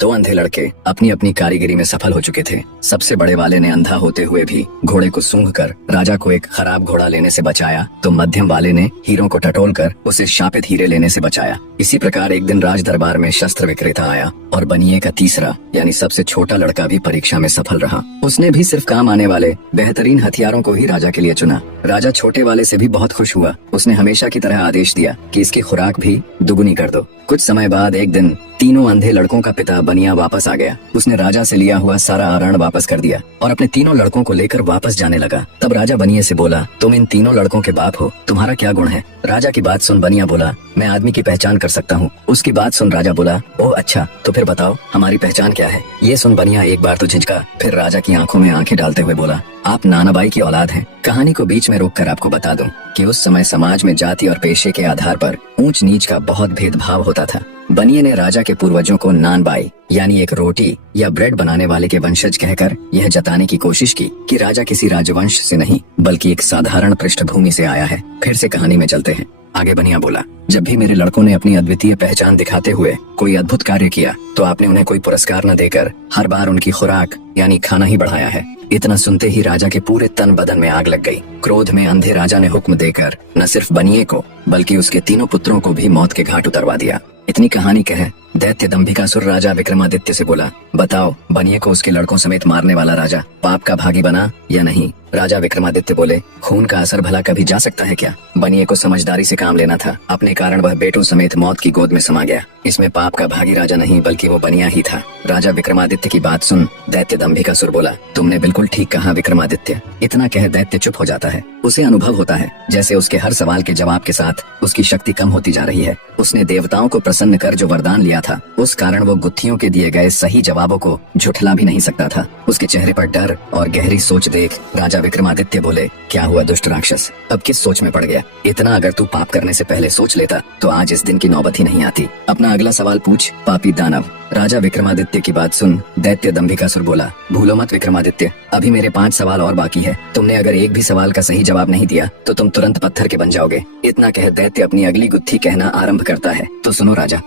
दो अंधे लड़के अपनी अपनी कारीगरी में सफल हो चुके थे। सबसे बड़े वाले ने अंधा होते हुए भी घोड़े को सूंघ कर राजा को एक खराब घोड़ा लेने से बचाया, तो मध्यम वाले ने हीरों को टटोल कर उसे शापित हीरे लेने से बचाया। इसी प्रकार एक दिन राज दरबार में शस्त्र विक्रेता आया और बनिए का तीसरा यानी सबसे छोटा लड़का भी परीक्षा में सफल रहा। उसने भी सिर्फ काम आने वाले बेहतरीन हथियारों को ही राजा के लिए चुना। राजा छोटे वाले से भी बहुत खुश हुआ। उसने हमेशा की तरह आदेश दिया कि इसकी खुराक भी दुगुनी कर दो। कुछ समय बाद एक दिन तीनों अंधे लड़कों का पिता बनिया वापस आ गया। उसने राजा से लिया हुआ सारा आरण वापस कर दिया और अपने तीनों लड़कों को लेकर वापस जाने लगा। तब राजा बनिए से बोला, तुम इन तीनों लड़कों के बाप हो, तुम्हारा क्या गुण है? राजा की बात सुन बनिया बोला, मैं आदमी की पहचान कर सकता हूँ। उसकी बात सुन राजा बोला, ओह अच्छा, तो फिर बताओ हमारी पहचान क्या है? ये सुन बनिया एक बार तो झिझका, फिर राजा की आंखों में आंखें डालते हुए बोला, आप नानाबाई की औलाद हैं। कहानी को बीच में रोककर आपको बता दूं कि उस समय समाज में जाति और पेशे के आधार पर ऊंच नीच का बहुत भेदभाव होता था। बनिए ने राजा के पूर्वजों को नानबाई यानी एक रोटी या ब्रेड बनाने वाले के वंशज कहकर यह जताने की कोशिश की कि राजा किसी राजवंश से नहीं बल्कि एक साधारण पृष्ठभूमि से आया है। फिर से कहानी में चलते हैं। आगे बनिया बोला, जब भी मेरे लड़कों ने अपनी अद्वितीय पहचान दिखाते हुए कोई अद्भुत कार्य किया तो आपने उन्हें कोई पुरस्कार न देकर हर बार उनकी खुराक यानी खाना ही बढ़ाया है। इतना सुनते ही राजा के पूरे तन बदन में आग लग गई। क्रोध में अंधे राजा ने हुक्म देकर न सिर्फ बनिए को बल्कि उसके तीनों पुत्रों को भी मौत के घाट उतरवा दिया। इतनी कहानी कह दैत्य दंभिकासुर राजा विक्रमादित्य से बोला, बताओ बनिए को उसके लड़कों समेत मारने वाला राजा पाप का भागी बना या नहीं? राजा विक्रमादित्य बोले, खून का असर भला कभी जा सकता है क्या? बनिए को समझदारी से काम लेना था, अपने कारण वह बेटों समेत मौत की गोद में समा गया। इसमें पाप का भागी राजा नहीं बल्कि वो बनिया ही था। राजा विक्रमादित्य की बात सुन दैत्य दंभिकासुर बोला, तुमने बिल्कुल ठीक कहा विक्रमादित्य। इतना कह दैत्य चुप हो जाता है। उसे अनुभव होता है जैसे उसके हर सवाल के जवाब के साथ उसकी शक्ति कम होती जा रही है। उसने देवताओं को प्रसन्न कर जो वरदान लिया था उस कारण वो गुत्थियों के दिए गए सही जवाबों को झुठला भी नहीं सकता था। उसके चेहरे पर डर और गहरी सोच देख राजा विक्रमादित्य बोले, क्या हुआ दुष्ट राक्षस, अब किस सोच में पड़ गया? इतना अगर तू पाप करने से पहले सोच लेता तो आज इस दिन की नौबत ही नहीं आती। अपना अगला सवाल पूछ पापी दानव। राजा विक्रमादित्य की बात सुन दैत्य दंभिकासुर बोला, भूलो मत विक्रमादित्य, अभी मेरे 5 सवाल और बाकी है। तुमने अगर एक भी सवाल का सही जवाब नहीं दिया तो तुम तुरंत पत्थर के बन जाओगे। इतना कह दैत्य अपनी अगली गुत्थी कहना आरंभ करता है। तो सुनो राजा,